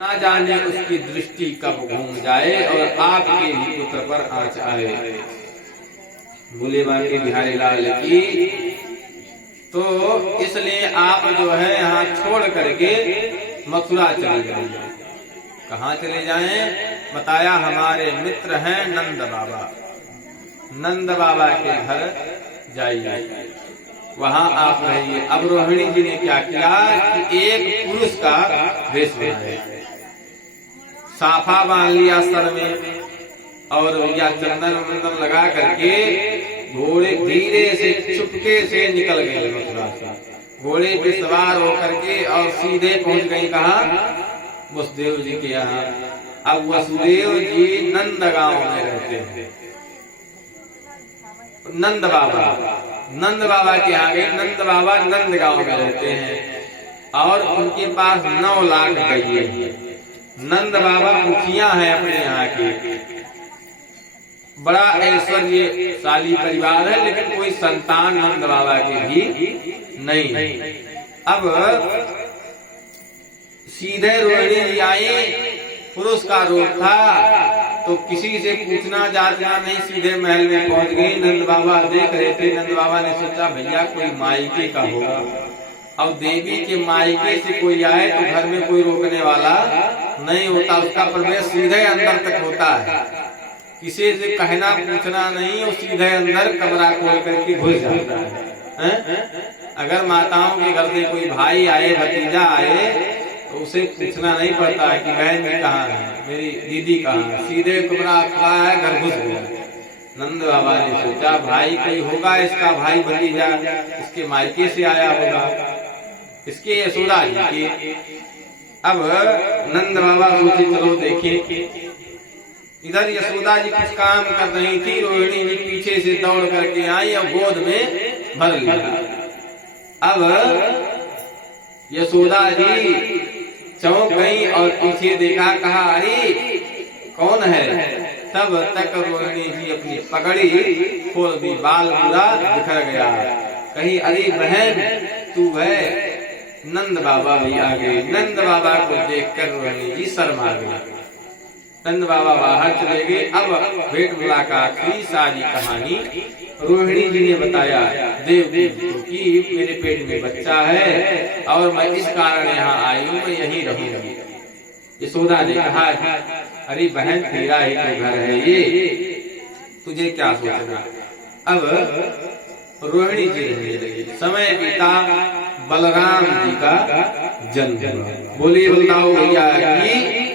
ना जाने उसकी दृष्टि कब घूम जाए और आपके ही पुत्र पर आँच आए। बोले बाकी बिहारी लाल की। तो इसलिए आप जो है यहाँ छोड़ करके मथुरा चले जाइए। कहाँ चले जाएं? बताया हमारे मित्र हैं नंद बाबा, नंद बाबा के घर जाइए, वहाँ आप रहिए। अब रोहिणी जी ने क्या किया कि एक पुरुष का वेश बनाया, साफा बांध लिया सर में और या चंदन वंदन लगा करके घोड़े धीरे से चुपके से निकल गए मथुरा से। घोड़े पे सवार होकर के और सीधे पहुंच गई कहा? वसुदेव जी के यहाँ। अब वसुदेव जी नंद गांव में रहते हैं। नंद बाबा के आगे नंद बाबा नंद गांव में रहते हैं और उनके पास 9 लाख गइये हैं। नंद बाबा मुखिया है अपने यहाँ के, बड़ा ऐश्वर्यशाली परिवार है, लेकिन कोई संतान नंद बाबा के भी नहीं है। अब सीधे रोहिणी जी आए, पुरुष का रूप था तो किसी से पूछना जातना नहीं, सीधे महल में पहुंच गई। नंद बाबा देख रहे थे। नंद बाबा ने सोचा भैया कोई मायके का होगा। अब देवी के मायके से कोई आए तो घर में कोई रोकने वाला नहीं होता, उसका प्रवेश सीधे अंदर तक होता है, किसी से कहना पूछना नहीं, और सीधे अंदर कमरा खोल करके घुस जाता है। अगर माताओं के घर से कोई भाई आए, भतीजा आए, तो उसे पूछना नहीं पड़ता है कि बहन जी कहाँ है, मेरी दीदी कहाँ है, सीधे कमरा खुला है, घर घुस गया। नंद बाबा ने सोचा भाई कोई होगा, इसका भाई भतीजा इसके मायके से आया होगा, इसके यशोदा जी के। अब नंद बाबा सोचे चलो देखें। इधर यशोदा जी कुछ काम कर रही थी, रोहिणी जी पीछे से दौड़ करके आई और गोद में भर लिया। अब यशोदा जी चौंक गई और पीछे देखा, कहा अरे कौन है? तब तक रोहिणी जी अपनी पगड़ी खोल दी, बाल पूरा बिखर गया। कही अरे बहन तू है? नंद बाबा भी आ गए। नंद बाबा को देखकर रोहिणी जी शर्मा गई। नंद बाबा बाहर चले गए। अब भेंट मुलाकात हुई, सारी कहानी रोहिणी जी ने बताया देव को कि मेरे पेट में बच्चा है और मैं इस कारण यहाँ आई हूँ, मैं यहीं रहूंगी। यशोदा ने कहा अरे बहन तेरा ही तो घर है ये, तुझे क्या सोचना। अब रोहिणी जी रहने लगी। समय बीता, बलराम जी का जन्म। बोलिए बताओ भैया की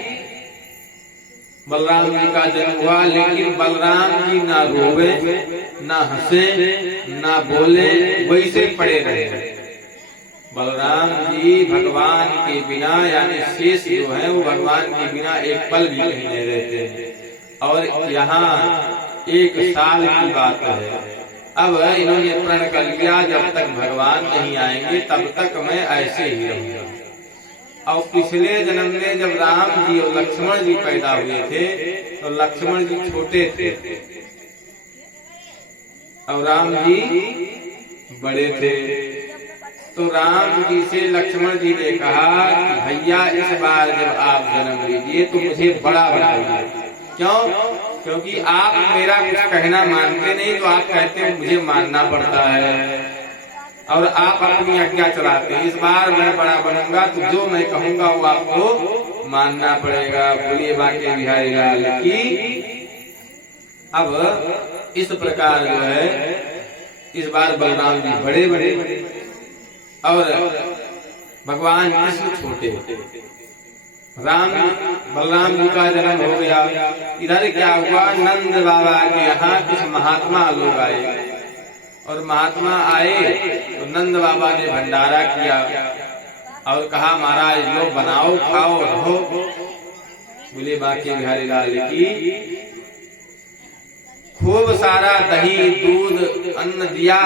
बलराम जी का जन्म हुआ, लेकिन बलराम जी ना रोवे, ना हंसे, ना बोले, वैसे पड़े रहे। बलराम जी भगवान के बिना, यानी शेष जो है वो भगवान के बिना एक पल भी कहीं नहीं रहते। और यहाँ 1 साल की बात है। अब इन्होंने प्रण कर लिया जब तक भगवान नहीं आएंगे तब तक मैं ऐसे ही रहूंगा। और पिछले जन्म में जब राम जी और लक्ष्मण जी पैदा हुए थे तो लक्ष्मण जी छोटे थे और राम जी बड़े थे। तो राम जी से लक्ष्मण जी ने कहा कि भैया इस बार जब आप जन्म लीजिए तो मुझे बड़ा बनाइए। क्यों? क्योंकि आप मेरा कुछ कहना मानते नहीं, तो आप कहते हो मुझे मानना पड़ता है और आप अपनी आज्ञा चलाते हैं। इस बार मैं बड़ा बनूंगा तो जो मैं कहूंगा वो आपको मानना पड़ेगा। बोलिए बाके बिहारी लाल की। अब इस प्रकार जो है इस बार बलराम जी बड़े बड़े और भगवान कृष्ण छोटे। बलराम जी का जन्म हो गया। इधर क्या हुआ, नंद बाबा के यहाँ कुछ महात्मा लोग आए और महात्मा आए तो नंद बाबा ने भंडारा किया और कहा महाराज लो बनाओ खाओ रहो। बोले बाकी बिहारी लाल की। खूब सारा दही दूध अन्न दिया।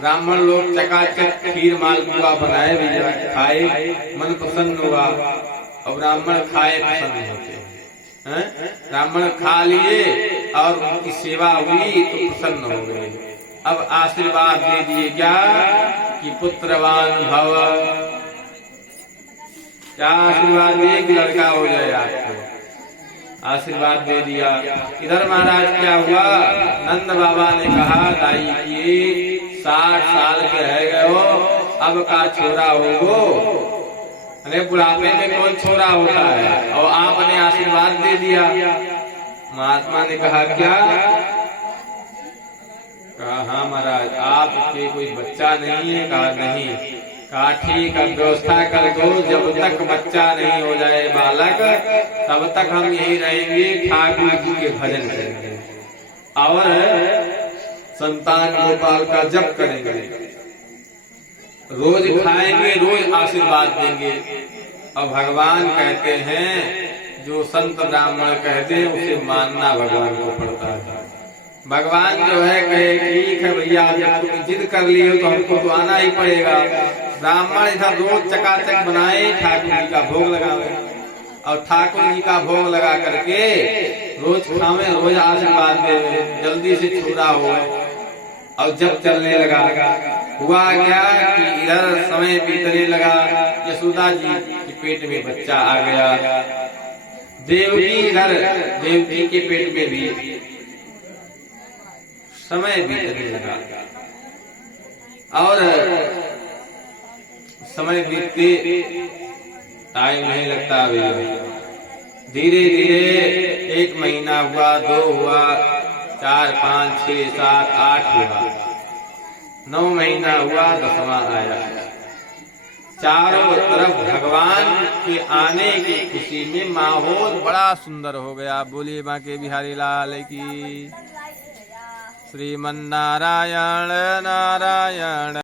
ब्राह्मण लोग चकाचक खीर मालपुआ बनाए भी खाए, मन प्रसन्न हुआ और ब्राह्मण खाए प्रसन्न होते हैं। ब्राह्मण खा लिए और उनकी सेवा हुई तो प्रसन्न हो गए। अब आशीर्वाद दे दिए क्या कि पुत्रवान भव, क्या आशीर्वाद दिए कि लड़का हो जाए आपको, आशीर्वाद दे दिया। इधर महाराज क्या हुआ, नंद बाबा ने कहा दाई की 60 साल के है गए हो, अब का छोरा होगो। अरे बुढ़ापे में कौन छोरा होता है, और आपने आशीर्वाद दे दिया। महात्मा ने कहा क्या, कहा हाँ महाराज आपके कोई बच्चा नहीं है, कहा नहीं। कहा ठीक है व्यवस्था कर दो, जब तक बच्चा नहीं हो जाए बालक तब तक हम यही रहेंगे, ठाकुर जी के भजन करेंगे और संतान गोपाल का जप करेंगे, रोज खाएंगे, रोज आशीर्वाद देंगे। और भगवान कहते हैं जो संत ब्राह्मण कहते हैं उसे मानना भगवान को पड़ता है। भगवान जो है कहे ठीक है भैया जब तुम जिद कर ली हो तो हमको तो आना ही पड़ेगा। ब्राह्मण इधर रोज चकाचक बनाए, ठाकुर जी का भोग लगावे और ठाकुर जी का भोग लगा करके रोज खावे, रोज आशीर्वाद दे, जल्दी से छूरा हो। और जब चलने लगा हुआ क्या कि इधर समय बीतने लगा, यशोदा जी के पेट में बच्चा आ गया, देवकी इधर देवकी के पेट में भी समय बीतने लगा। और समय बीतते टाइम नहीं लगता भैया, धीरे धीरे 1 महीना हुआ, 2 हुआ, 4, 5, 6, 7, 8 हुआ, 9 महीना हुआ, 10वां आया। चारों तरफ भगवान के आने की खुशी में माहौल बड़ा सुंदर हो गया। बोलिए बांके बिहारी लाल की। श्रीमन्नारायण नारायण।